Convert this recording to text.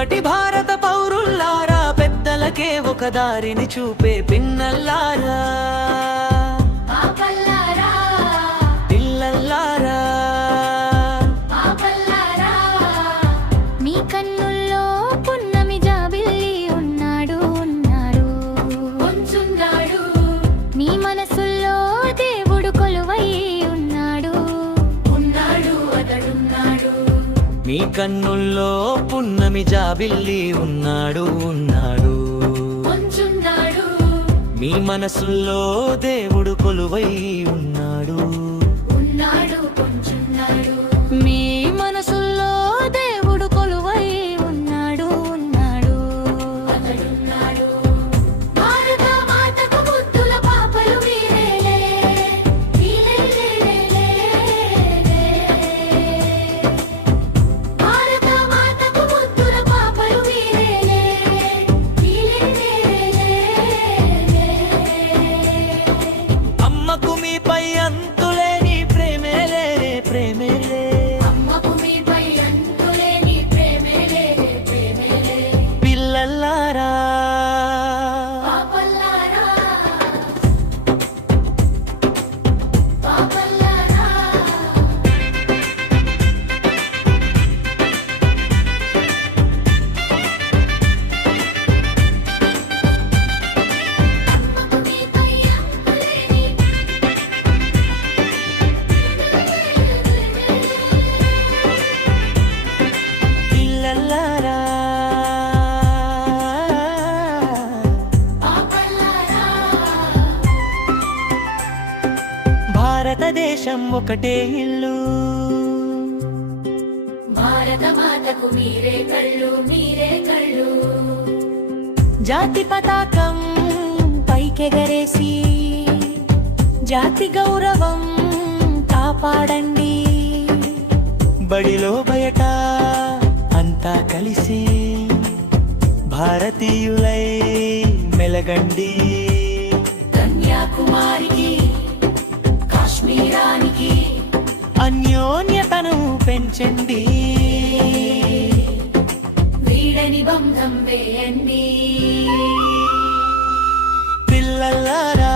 రేపటి భారత పౌరుల్లారా, పెద్దలకే ఒక దారిని చూపే పిన్నల్లారా, పిల్లల్లారా, మీ కన్నుల్లో పున్నమి జాబిల్లి ఉన్నాడు ఉన్నాడు ఉంచున్నాడు, మీ మనసుల్లో దేవుడు కొలువై ఉన్నాడు ఉన్నాడు అతడున్నాడు. మీ కన్నుల్లో పున్నమి జాబిల్లి ఉన్నాడు ఉన్నాడు ఉంచున్నాడు, మీ మనసుల్లో దేవుడు కొలువై ఉన్నాడు ఉన్నాడు కొంచున్నాడు. మీ మనసుల్లో దేవుడు కొలువై ఉన్నాడు ఉన్నాడు అతడున్నాడు. భారత మాతకు ముద్దుల పాపలు మీరేలే, మీరేలే. భారత మాతకు ముద్దుల పాపలు మీరేలే, మీరేలే. అమ్మకు మీపై అంతులేని ప్రేమేలే ప్రేమేలే, అమ్మకు మీపై అంతులేని ప్రేమేలే ప్రేమేలే. పిల్లల్లారా, పాపల్లారా, పాపల్లారా. అమ్మకు మీపై అంతులేని పిల్లల్లారా, పాపల్లారా. భారతదేశం ఒకటే ఇల్లు, భారత మాతకు మీరే కళ్ళు, మీరే కళ్ళు. జాతి పతాకం పైకెగరేసి జాతి గౌరవం కాపాడండి, బడిలో బయట అంతా కలిసి భారతీయులై మెలగండి. కన్యాకుమారికి కాశ్మీరానికి అన్యోన్యతను పెంచండి, వీడని బంధం వేయండి. పిల్లల్లారా,